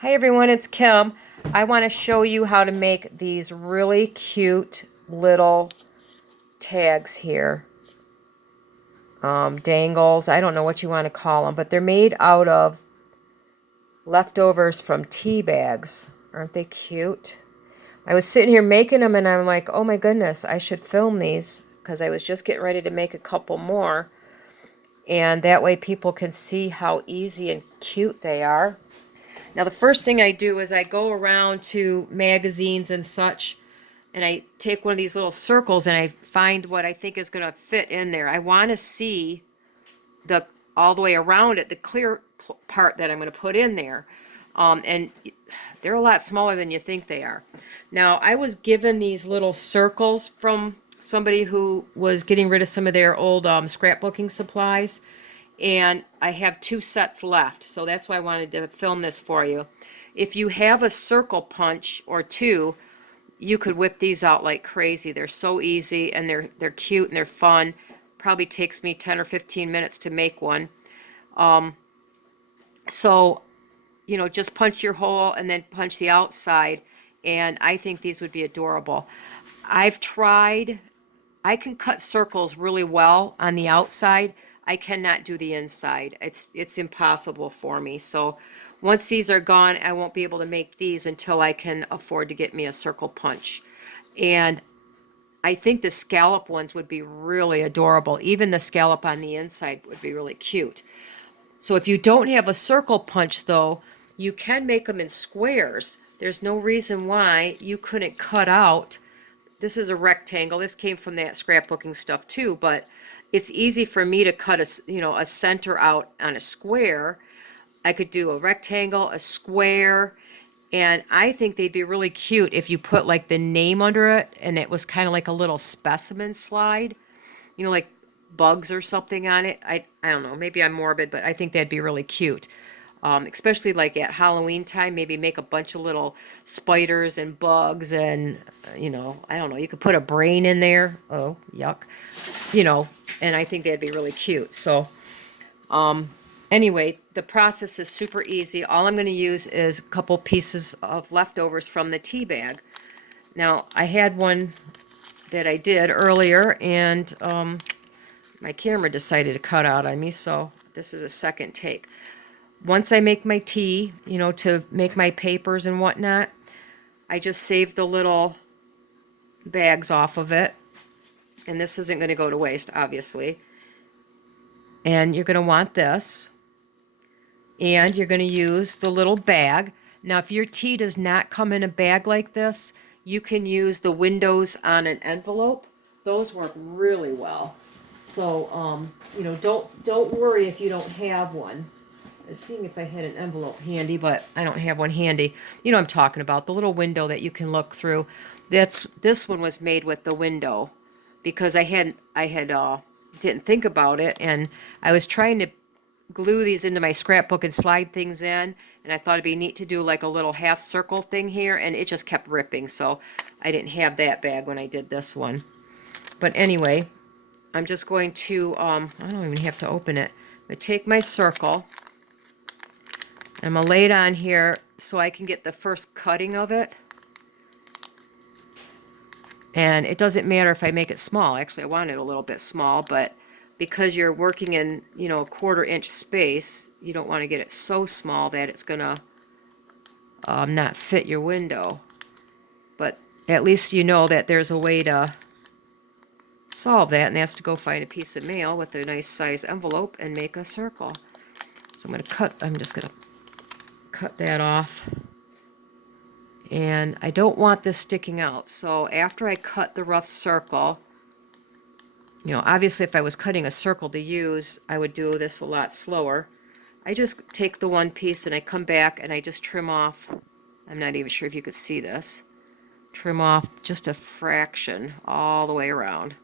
Hi everyone, it's Kim. I want to show you how to make these really cute little tags here. Dangles, I don't know what you want to call them, but they're made out of leftovers from tea bags. Aren't they cute? I was sitting here making them and I'm like, oh my goodness, I should film these because I was just getting ready to make a couple more. And that way people can see how easy and cute they are. Now, the first thing I do is I go around to magazines and such, and I take one of these little circles and I find what I think is going to fit in there. I want to see the all the way around it, the clear part that I'm going to put in there. And they're a lot smaller than you think they are. Now, I was given these little circles from somebody who was getting rid of some of their old scrapbooking supplies, and I have two sets left, so that's why I wanted to film this for you. If you have a circle punch or two, you could whip these out like crazy. They're so easy and they're cute and they're fun. Probably takes me 10 or 15 minutes to make one. So, just punch your hole and then punch the outside, and I think these would be adorable. I've tried I can cut circles really well on the outside. I cannot do the inside. It's impossible for me. So once these are gone, I won't be able to make these until I can afford to get me a circle punch. And I think the scallop ones would be really adorable. Even the scallop on the inside would be really cute. So if you don't have a circle punch though, you can make them in squares. There's no reason why you couldn't cut out. This is a rectangle. This came from that scrapbooking stuff too, but it's easy for me to cut a center out on a square. I could do a rectangle, a square, and I think they'd be really cute if you put like the name under it and it was kind of like a little specimen slide, like bugs or something on it. I don't know, maybe I'm morbid, but I think that'd be really cute. Especially like at Halloween time, maybe make a bunch of little spiders and bugs and, I don't know, you could put a brain in there. Oh, yuck. You know, and I think that'd be really cute. So, anyway, the process is super easy. All I'm going to use is a couple pieces of leftovers from the tea bag. Now, I had one that I did earlier, and my camera decided to cut out on me, so this is a second take. Once I make my tea, to make my papers and whatnot, I just save the little bags off of it. And this isn't going to go to waste, obviously. And you're going to want this. And you're going to use the little bag. Now, if your tea does not come in a bag like this, you can use the windows on an envelope. Those work really well. So, don't worry if you don't have one. I was seeing if I had an envelope handy, but I don't have one handy. You know what I'm talking about, the little window that you can look through. This one was made with the window because I had didn't think about it, and I was trying to glue these into my scrapbook and slide things in, and I thought it'd be neat to do like a little half circle thing here, and it just kept ripping, so I didn't have that bag when I did this one. But anyway, I'm just going to, I don't even have to open it. I'm going to take my circle. I'm going to lay it on here so I can get the first cutting of it. And it doesn't matter if I make it small. Actually, I want it a little bit small, but because you're working in, a 1/4 inch space, you don't want to get it so small that it's going to not fit your window. But at least you know that there's a way to solve that, and that's to go find a piece of mail with a nice size envelope and make a circle. So I'm just going to cut that off. And I don't want this sticking out. So after I cut the rough circle, obviously if I was cutting a circle to use, I would do this a lot slower. I just take the one piece and I come back and I just trim off. I'm not even sure if you could see this. Trim off just a fraction all the way around.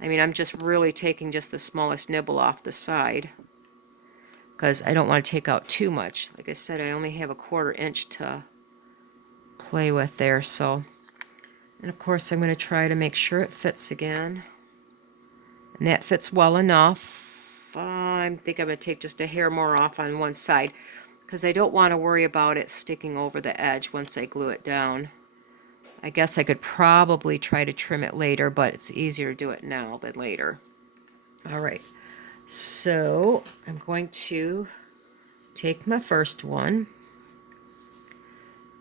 I mean, I'm just really taking just the smallest nibble off the side because I don't want to take out too much. Like I said, I only have a 1/4 inch to play with there, so. And of course I'm going to try to make sure it fits again. And that fits well enough. I think I'm going to take just a hair more off on one side. because I don't want to worry about it sticking over the edge once I glue it down. I guess I could probably try to trim it later, but it's easier to do it now than later. All right, so I'm going to take my first one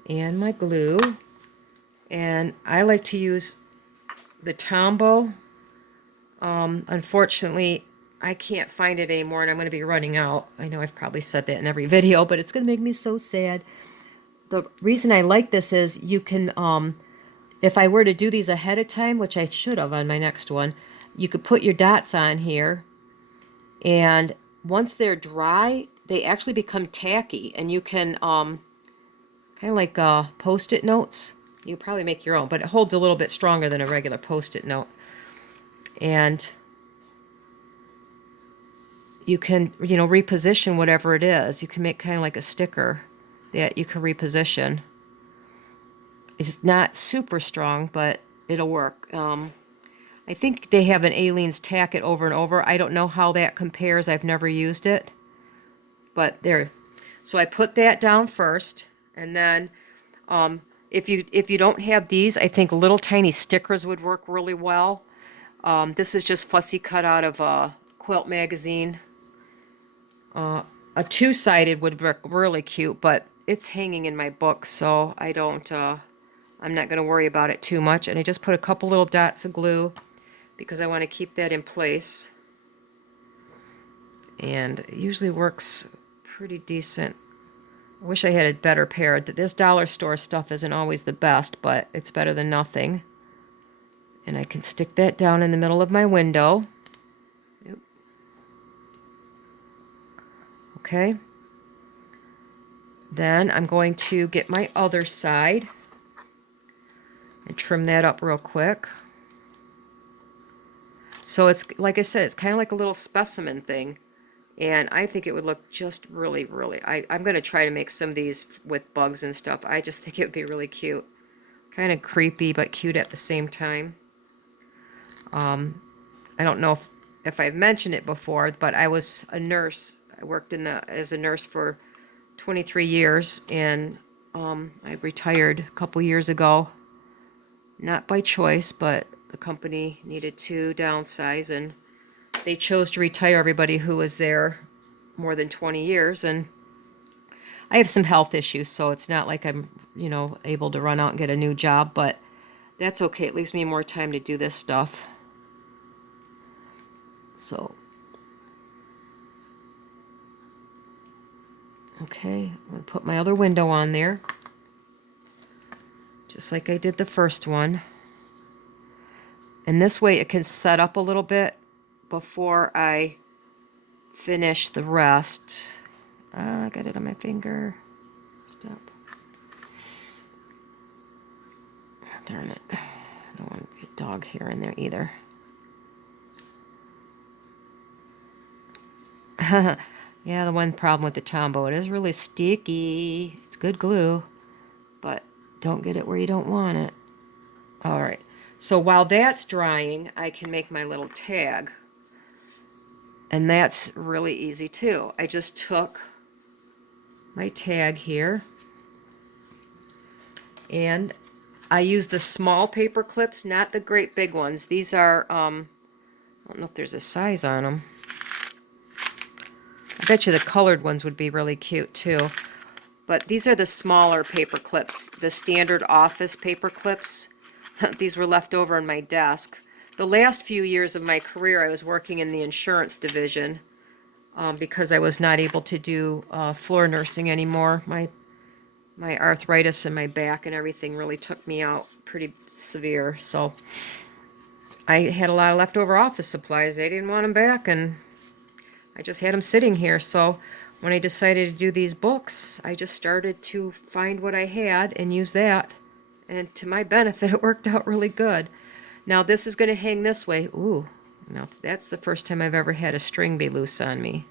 and my glue, and I like to use the Tombow. Unfortunately, I can't find it anymore, and I'm going to be running out. I know I've probably said that in every video, but it's going to make me so sad. The reason I like this is you can, if I were to do these ahead of time, which I should have on my next one, you could put your dots on here, and once they're dry, they actually become tacky, and you can, kind of like Post-it notes. You probably make your own, but it holds a little bit stronger than a regular Post-it note. And you can, reposition whatever it is. You can make kind of like a sticker that you can reposition. It's not super strong, but it'll work. I think they have an Aleene's Tack It Over and Over. I don't know how that compares. I've never used it. But there. So I put that down first, and then if you don't have these, I think little tiny stickers would work really well. This is just fussy cut out of a quilt magazine. A two-sided would look really cute, but it's hanging in my book, so I don't, I'm not going to worry about it too much. And I just put a couple little dots of glue because I want to keep that in place. And it usually works pretty decent. I wish I had a better pair. This dollar store stuff isn't always the best, but it's better than nothing. And I can stick that down in the middle of my window. Yep. Okay. Then I'm going to get my other side and trim that up real quick. So it's, like I said, it's kind of like a little specimen thing. And I think it would look just really, I'm going to try to make some of these with bugs and stuff. I just think it would be really cute. Kind of creepy, but cute at the same time. I don't know if I've mentioned it before, but I was a nurse. I worked as a nurse for 23 years, and I retired a couple years ago. Not by choice, but the company needed to downsize, and they chose to retire everybody who was there more than 20 years. And I have some health issues, so it's not like I'm, able to run out and get a new job, but that's okay. It leaves me more time to do this stuff. So, okay, I'm going to put my other window on there, just like I did the first one. And this way it can set up a little bit before I finish the rest. I got it on my finger. Stop. Darn it. I don't want to get dog hair in there either. Yeah, the one problem with the Tombow, it is really sticky. It's good glue, but don't get it where you don't want it. All right. So while that's drying, I can make my little tag. And that's really easy too. I just took my tag here, and I use the small paper clips, not the great big ones. These are, I don't know if there's a size on them. I bet you the colored ones would be really cute too. But these are the smaller paper clips, the standard office paper clips. These were left over on my desk. The last few years of my career, I was working in the insurance division because I was not able to do floor nursing anymore. My arthritis in my back and everything really took me out pretty severe. So I had a lot of leftover office supplies. They didn't want them back, and I just had them sitting here. So when I decided to do these books, I just started to find what I had and use that. And to my benefit, it worked out really good. Now this is going to hang this way. Ooh, now that's the first time I've ever had a string be loose on me.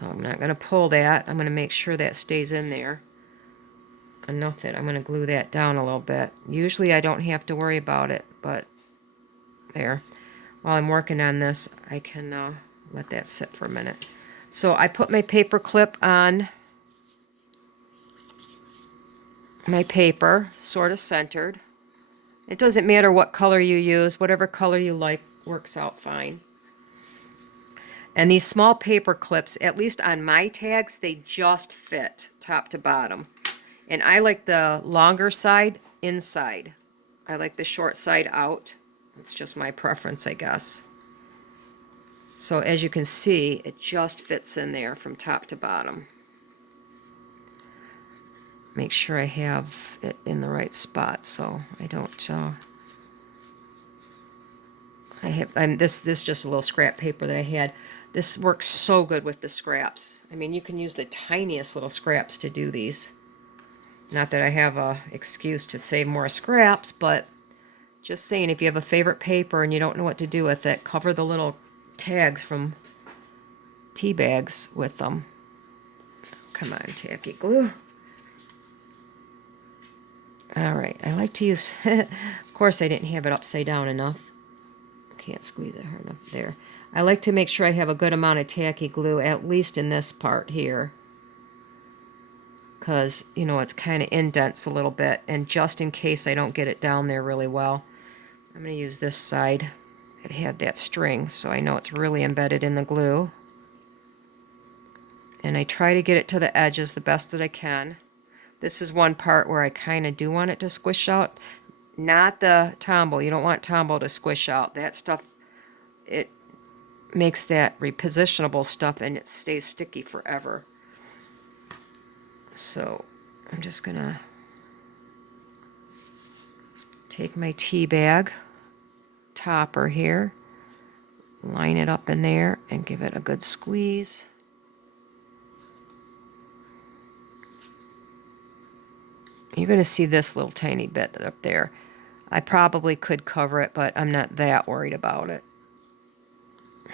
I'm not going to pull that. I'm going to make sure that stays in there enough that I'm going to glue that down a little bit. Usually I don't have to worry about it, but there. While I'm working on this, I can let that sit for a minute. So I put my paper clip on my paper, sort of centered. It doesn't matter what color you use, whatever color you like works out fine. And these small paper clips, at least on my tags, they just fit top to bottom. And I like the longer side inside. I like the short side out. It's just my preference, I guess. So as you can see, it just fits in there from top to bottom. Make sure I have it in the right spot so I don't, this is just a little scrap paper that I had. This works so good with the scraps. I mean, you can use the tiniest little scraps to do these. Not that I have a excuse to save more scraps, but just saying, if you have a favorite paper and you don't know what to do with it, cover the little tags from tea bags with them. Come on, tacky glue. All right, I like to use, of course I didn't have it upside down enough. Can't squeeze it hard enough there. I like to make sure I have a good amount of tacky glue, at least in this part here. Because, you know, it's kind of indents a little bit, and just in case I don't get it down there really well, I'm going to use this side that had that string, so I know it's really embedded in the glue. And I try to get it to the edges the best that I can. This is one part where I kind of do want it to squish out. Not the Tombow. You don't want Tombow to squish out. That stuff, it makes that repositionable stuff and it stays sticky forever. So I'm just going to take my tea bag topper here, line it up in there, and give it a good squeeze. You're going to see this little tiny bit up there. I probably could cover it, but I'm not that worried about it.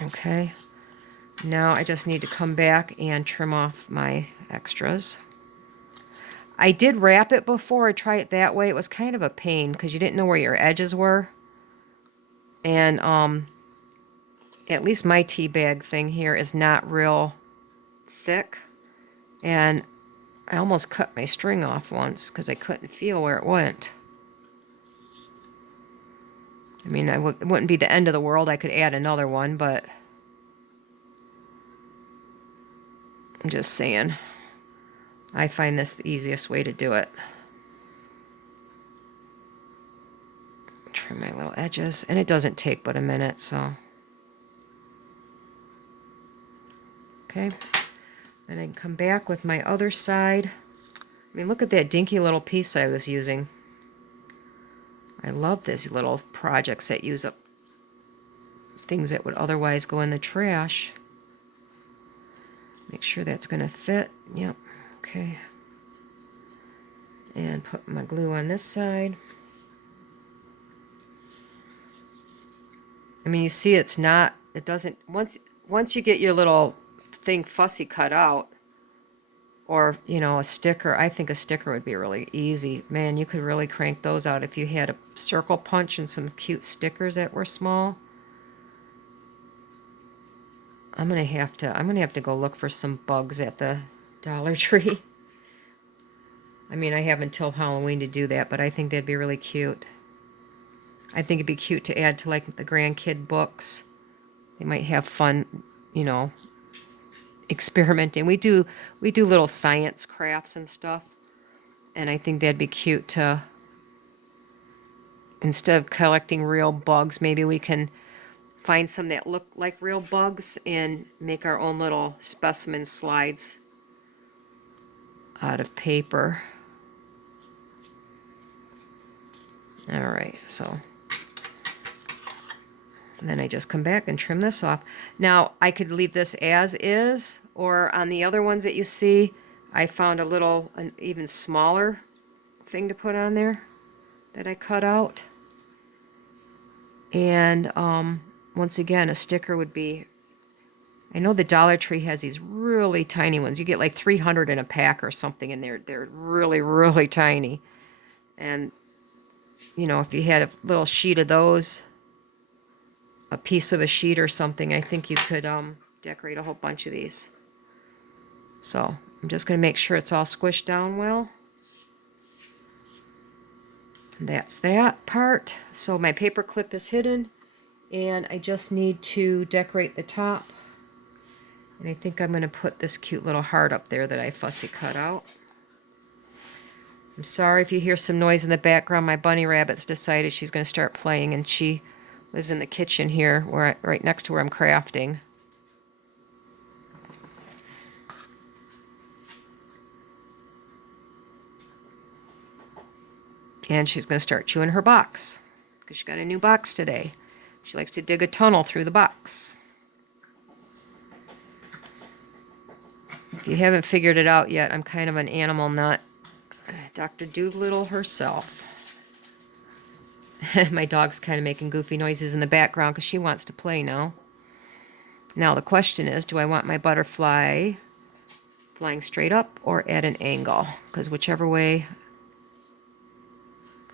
Okay. Now I just need to come back and trim off my extras. I did wrap it before. I tried it that way. It was kind of a pain because you didn't know where your edges were. And at least my tea bag thing here is not real thick. And I almost cut my string off once because I couldn't feel where it went. I mean, it wouldn't be the end of the world. I could add another one, but I'm just saying. I find this the easiest way to do it. Trim my little edges, and it doesn't take but a minute, so. Okay. Then I can come back with my other side. I mean, look at that dinky little piece I was using. I love these little projects that use up things that would otherwise go in the trash. Make sure that's going to fit. Yep. Okay. And put my glue on this side. I mean, you see it's not, it doesn't, once you get your little thing fussy cut out, or, you know, a sticker, I think a sticker would be really easy. Man, you could really crank those out if you had a circle punch and some cute stickers that were small. I'm gonna have to go look for some bugs at the Dollar Tree. I mean, I have until Halloween to do that, but I think that'd be really cute. I think it'd be cute to add to like the grandkid books. They might have fun, you know, experimenting. We do little science crafts and stuff, and I think that'd be cute to, instead of collecting real bugs, maybe we can find some that look like real bugs and make our own little specimen slides out of paper. All right, so and then I just come back and trim this off. Now, I could leave this as is, or on the other ones that you see, I found an even smaller thing to put on there that I cut out. And once again, a sticker would be, I know the Dollar Tree has these really tiny ones. You get like 300 in a pack or something, and they're really, really tiny. And, you know, if you had a little sheet of those, a piece of a sheet or something, I think you could decorate a whole bunch of these. So I'm just going to make sure it's all squished down well. And that's that part. So my paper clip is hidden, and I just need to decorate the top. And I think I'm going to put this cute little heart up there that I fussy cut out. I'm sorry if you hear some noise in the background. My bunny rabbit's decided she's going to start playing, and she lives in the kitchen here, right next to where I'm crafting. And she's going to start chewing her box, because she got a new box today. She likes to dig a tunnel through the box. If you haven't figured it out yet, I'm kind of an animal nut. Dr. Doolittle herself. My dog's kind of making goofy noises in the background because she wants to play now. Now the question is, do I want my butterfly flying straight up or at an angle? Because whichever way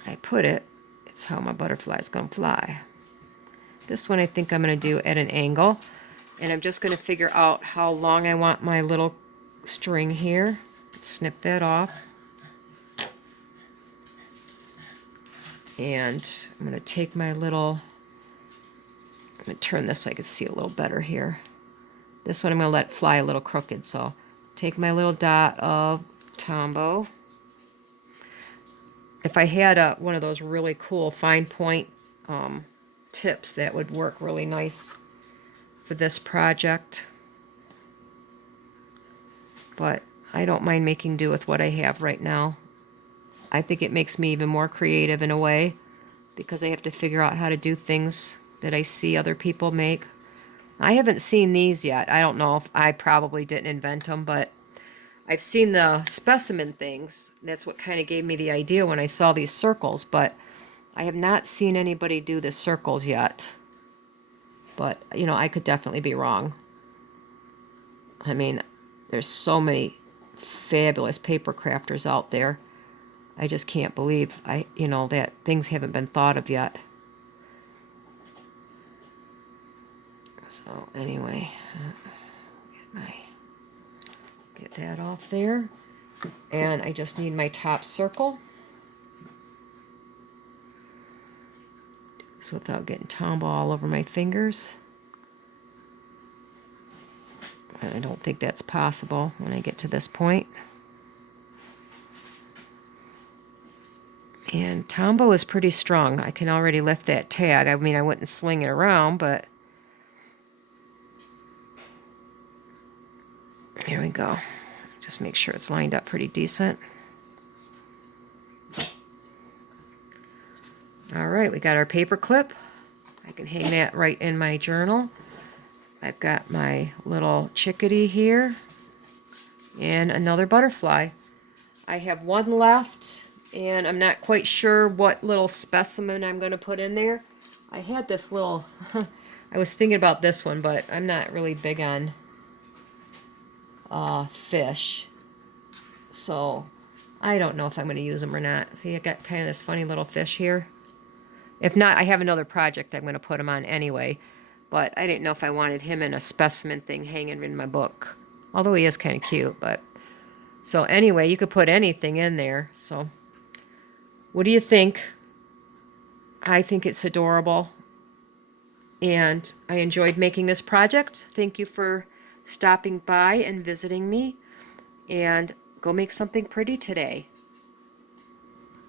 I put it, it's how my butterfly is going to fly. This one I think I'm going to do at an angle. And I'm just going to figure out how long I want my little string here. Snip that off. And I'm going to take my little, I'm going to turn this so I can see a little better here. This one I'm going to let fly a little crooked. So take my little dot of Tombow. If I had one of those really cool fine point tips, that would work really nice for this project. But I don't mind making do with what I have right now. I think it makes me even more creative in a way, because I have to figure out how to do things that I see other people make. I haven't seen these yet. I don't know if I probably didn't invent them, but I've seen the specimen things. That's what kind of gave me the idea when I saw these circles, but I have not seen anybody do the circles yet. But, you know, I could definitely be wrong. I mean, there's so many fabulous paper crafters out there. I just can't believe that things haven't been thought of yet. So anyway, get that off there. And I just need my top circle. Do this without getting Tombow all over my fingers. And I don't think that's possible when I get to this point. And Tombow is pretty strong. I can already lift that tag. I mean, I wouldn't sling it around, but there we go. Just make sure it's lined up pretty decent. All right, we got our paper clip. I can hang that right in my journal. I've got my little chickadee here and another butterfly. I have one left, and I'm not quite sure what little specimen I'm going to put in there. I had this little, I was thinking about this one, but I'm not really big on fish. So I don't know if I'm going to use them or not. See, I got kind of this funny little fish here. If not, I have another project I'm going to put him on anyway. But I didn't know if I wanted him in a specimen thing hanging in my book. Although he is kind of cute, but... So anyway, you could put anything in there. So what do you think? I think it's adorable. And I enjoyed making this project. Thank you for stopping by and visiting me. And go make something pretty today.